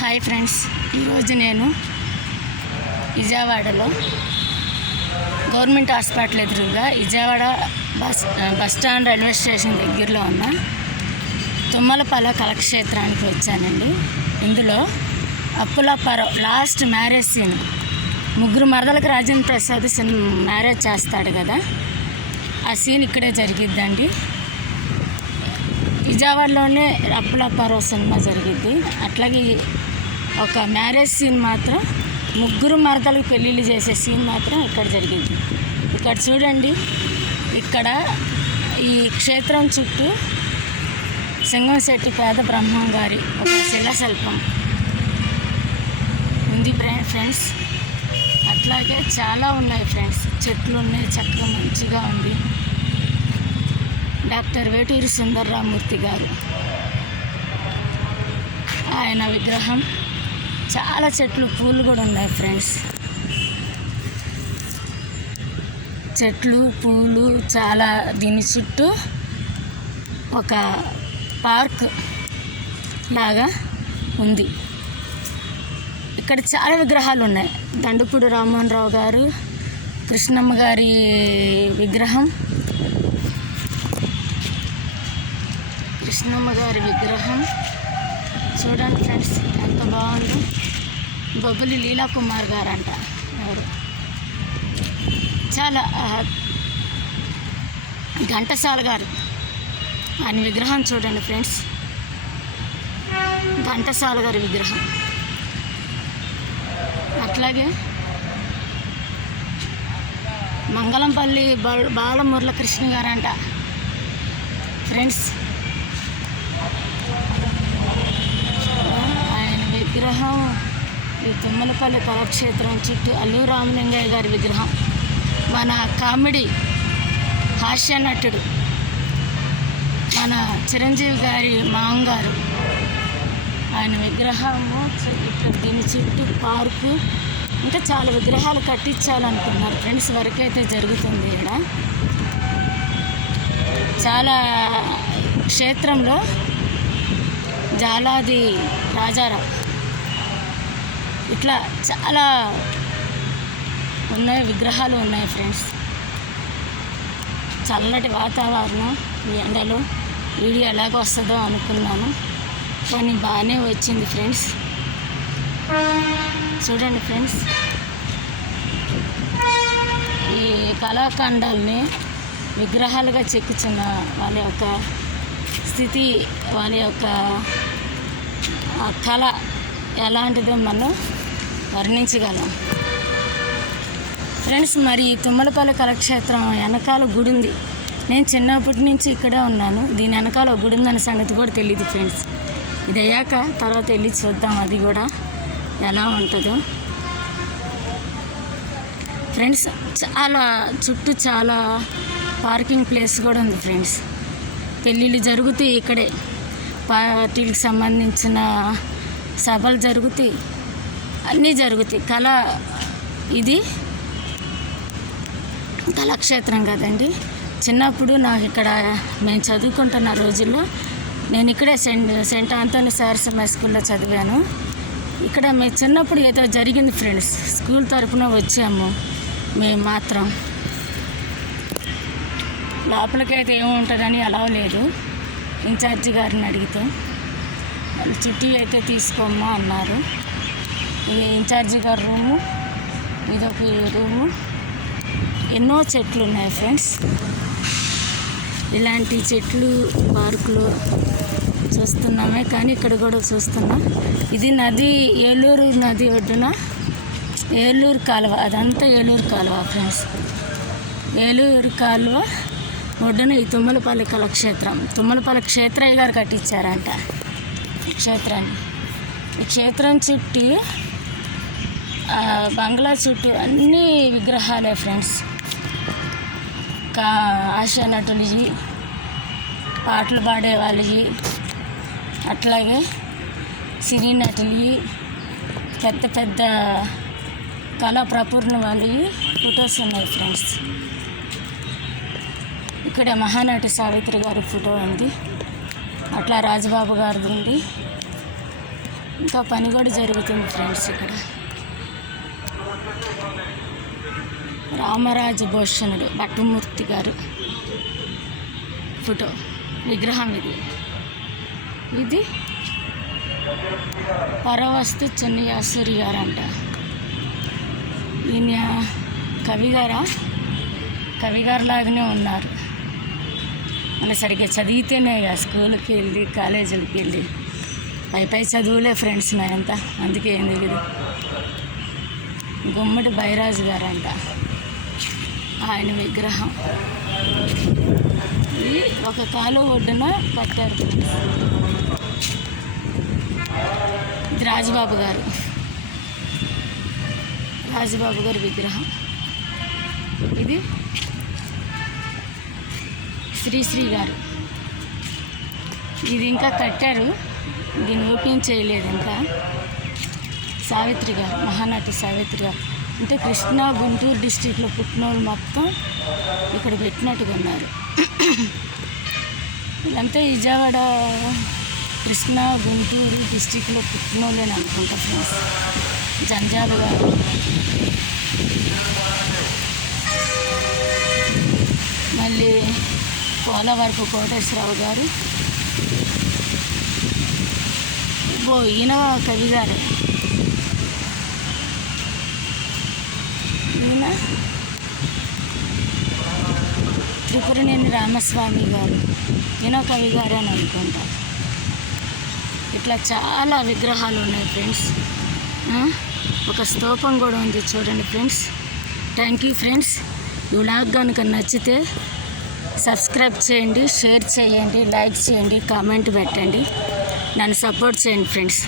Hi friends, ఈరోజు నేను విజయవాడలో గవర్నమెంట్ హాస్పిటల్ ఎదురుగా Vijayawada bus stand railway station దగ్గరలో ఉన్న తుమ్మలపల్లి కళాక్షేత్రానికి వచ్చానండి. ఇందులో అప్పులప్పారావు లాస్ట్ మ్యారేజ్ సీన్, ముగ్గురు మరదలకు రాజేంద్ర ప్రసాద్ మ్యారేజ్ చేస్తాడు కదా, ఆ సీన్ ఇక్కడే జరిగిద్దండి. విజయవాడలోనే అప్పులప్పారావు సినిమా జరిగిద్ది. అట్లాగే ఒక మ్యారేజ్ సీన్ మాత్రం, ముగ్గురు మరదలకు పెళ్ళిళ్ళు చేసే సీన్ మాత్రం ఇక్కడ జరిగింది. ఇక్కడ చూడండి, ఇక్కడ ఈ క్షేత్రం చుట్టూ సింగంశెట్టి పేద బ్రహ్మం గారి ఒక శిలాశిల్పం ఉంది ఫ్రెండ్స్. అట్లాగే చాలా ఉన్నాయి ఫ్రెండ్స్, చెట్లు ఉన్నాయి, చక్కగా మంచిగా ఉంది. డాక్టర్ వేటూరి సుందరరామూర్తి గారు ఆయన విగ్రహం, చాలా చెట్లు, పూలు కూడా ఉన్నాయి ఫ్రెండ్స్. చెట్లు, పూలు చాలా. దీని చుట్టూ ఒక పార్క్ లాగా ఉంది. ఇక్కడ చాలా విగ్రహాలు ఉన్నాయి. దండుపూడి రామ్మోహన్ రావు గారు, కృష్ణమ్మ గారి విగ్రహం, చూడండి ఫ్రెండ్స్ ఎంత బాగుందో. బొబ్బిలి లీలా కుమార్ గారు అంట ఎవరు, చాలా. ఘంటసాల గారు, ఆయన విగ్రహం చూడండి ఫ్రెండ్స్, ఘంటసాల గారి విగ్రహం. అట్లాగే మంగళంపల్లి బాలమురళకృష్ణ గారు అంట ఫ్రెండ్స్, ఆయన విగ్రహం. ఈ తుమ్మలపల్లి కళాక్షేత్రం చుట్టూ అల్లూరి రామలింగయ్య గారి విగ్రహం, మన కామెడీ హాస్య నటుడు మన చిరంజీవి గారి మామగారు, ఆయన విగ్రహము. ఇక్కడ దీని చుట్టూ పార్కు, ఇంకా చాలా విగ్రహాలు కట్టించాలనుకున్నారు ఫ్రెండ్స్. వరకైతే జరుగుతుంది ఇక్కడ. చాలా క్షేత్రంలో జాలాది రాజారావు, ఇట్లా చాలా ఉన్నాయి, విగ్రహాలు ఉన్నాయి ఫ్రెండ్స్. చల్లటి వాతావరణం, ఈ ఎండలో వీడియో ఎలాగ వస్తుందో అనుకున్నాను, కానీ బాగానే వచ్చింది ఫ్రెండ్స్. చూడండి ఫ్రెండ్స్, ఈ కళాఖండాల్ని విగ్రహాలుగా చెక్కుతున్న వాళ్ళ యొక్క స్థితి, వాళ్ళ యొక్క కళ ఎలాంటిదో మనం వర్ణించగలం ఫ్రెండ్స్. మరి ఈ తుమ్మలపల్లి కళాక్షేత్రం వెనకాల గుడి ఉంది. నేను చిన్నప్పటి నుంచి ఇక్కడే ఉన్నాను. దీని వెనకాల ఒక గుడి ఉందనే సంగతి కూడా తెలియదు ఫ్రెండ్స్. ఇది అయ్యాక తర్వాత వెళ్ళి చూద్దాం అది కూడా ఎలా ఉంటుందో ఫ్రెండ్స్. చాలా చుట్టూ చాలా పార్కింగ్ ప్లేస్ కూడా ఉంది ఫ్రెండ్స్. పెళ్ళిళ్ళు జరుగుతాయి ఇక్కడే, పార్టీలకు సంబంధించిన సభలు జరుగుతాయి, అన్నీ జరుగుతాయి. ఇది కళాక్షేత్రం కదండి. చిన్నప్పుడు నాకు ఇక్కడ మేము చదువుకుంటున్న రోజుల్లో నేను ఇక్కడే సెంట్ ఆంథోనీ సార్స్ హై స్కూల్లో చదివాను. ఇక్కడ మేము చిన్నప్పుడు ఏదో జరిగింది ఫ్రెండ్స్, స్కూల్ తరఫున వచ్చాము మేము మాత్రం. లోపలికైతే ఏముంటుందని అలా లేదు. ఇన్ఛార్జి గారిని అడిగితే వాళ్ళు చిట్టి అయితే తీసుకోమ్మా అన్నారు. ఇది ఇన్ఛార్జి గారి రూము, ఇదొక రూము. ఎన్నో చెట్లు ఉన్నాయి ఫ్రెండ్స్. ఇలాంటి చెట్లు పార్కులు చూస్తున్నామే, కానీ ఇక్కడ కూడా చూస్తున్నాం. ఇది నది, ఏలూరు నది ఒడ్డున ఏలూరు కాలువ, అదంతా ఏలూరు కాలువ ఫ్రెండ్స్. ఏలూరు కాలువ ఒడ్డున ఈ తుమ్మలపల్లి కళాక్షేత్రం, తుమ్మలపల్లి క్షేత్రయ్య గారు కట్టించారంట క్షేత్రాన్ని. ఈ క్షేత్రం చుట్టూ బంగ్లా చుట్టూ అన్నీ విగ్రహాలే ఫ్రెండ్స్. హాస్య నటులవి, పాటలు పాడే వాళ్ళవి, అట్లాగే సినీ నటులవి, పెద్ద పెద్ద కళా ప్రపూర్ణ వాళ్ళవి ఫొటోస్ ఉన్నాయి ఫ్రెండ్స్. ఇక్కడ మహానటి సావిత్రి గారి ఫోటో ఉంది, అట్లా రాజబాబు గారిది ఉంది. ఇంకా పని కూడా జరుగుతుంది ఫ్రెండ్స్. ఇక్కడ రామరాజు భూషణుడు భట్టమూర్తి గారు ఫోటో విగ్రహం ఇది పరవస్తు చెన్నయాసూరి గారంట. ఈయన కవిగారు లాగానే ఉన్నారు. మన సరిగ్గా చదివితేనే స్కూల్కి వెళ్ళి కాలేజీలకి వెళ్ళి పై చదువులే ఫ్రెండ్స్ నాయంతా, అందుకే ఏం తెలియదు. గుమ్మడి బైరాజు గారంట, ఆయన విగ్రహం. ఇది ఒక కాలువ ఒడ్డున కట్టారు. ఇది రాజబాబు గారు విగ్రహం. ఇది శ్రీశ్రీ గారు. ఇది ఇంకా కట్టారు, దీన్ని ఓపెన్ చేయలేదు ఇంకా. సావిత్రి గారు, మహానటి సావిత్రి గారు అంటే కృష్ణా గుంటూరు డిస్టిక్లో పుట్టిన వాళ్ళు మొత్తం ఇక్కడ పెట్టినట్టుగా ఉన్నారు. వీళ్ళంతా విజయవాడ కృష్ణా గుంటూరు డిస్టిక్లో పుట్టిన వాళ్ళని అనుకుంటా ఫ్రెండ్స్. జంజాల గారు, మళ్ళీ పోలవరపు కోటేశ్వరరావు గారు, ఈయన కవి గారు. ఈయన త్రిపురనేని రామస్వామి గారు, ఈయన కవి గారు అని అనుకుంటా. ఇట్లా చాలా విగ్రహాలు ఉన్నాయి ఫ్రెండ్స్. ఒక స్తూపం కూడా ఉంది చూడండి ఫ్రెండ్స్. Thank you friends. ఈ వ్లాగ్ కనుక నచ్చితే సబ్స్క్రైబ్ చేయండి, షేర్ చేయండి, లైక్ చేయండి, కామెంట్ పెట్టండి, నన్ను సపోర్ట్ చేయండి ఫ్రెండ్స్.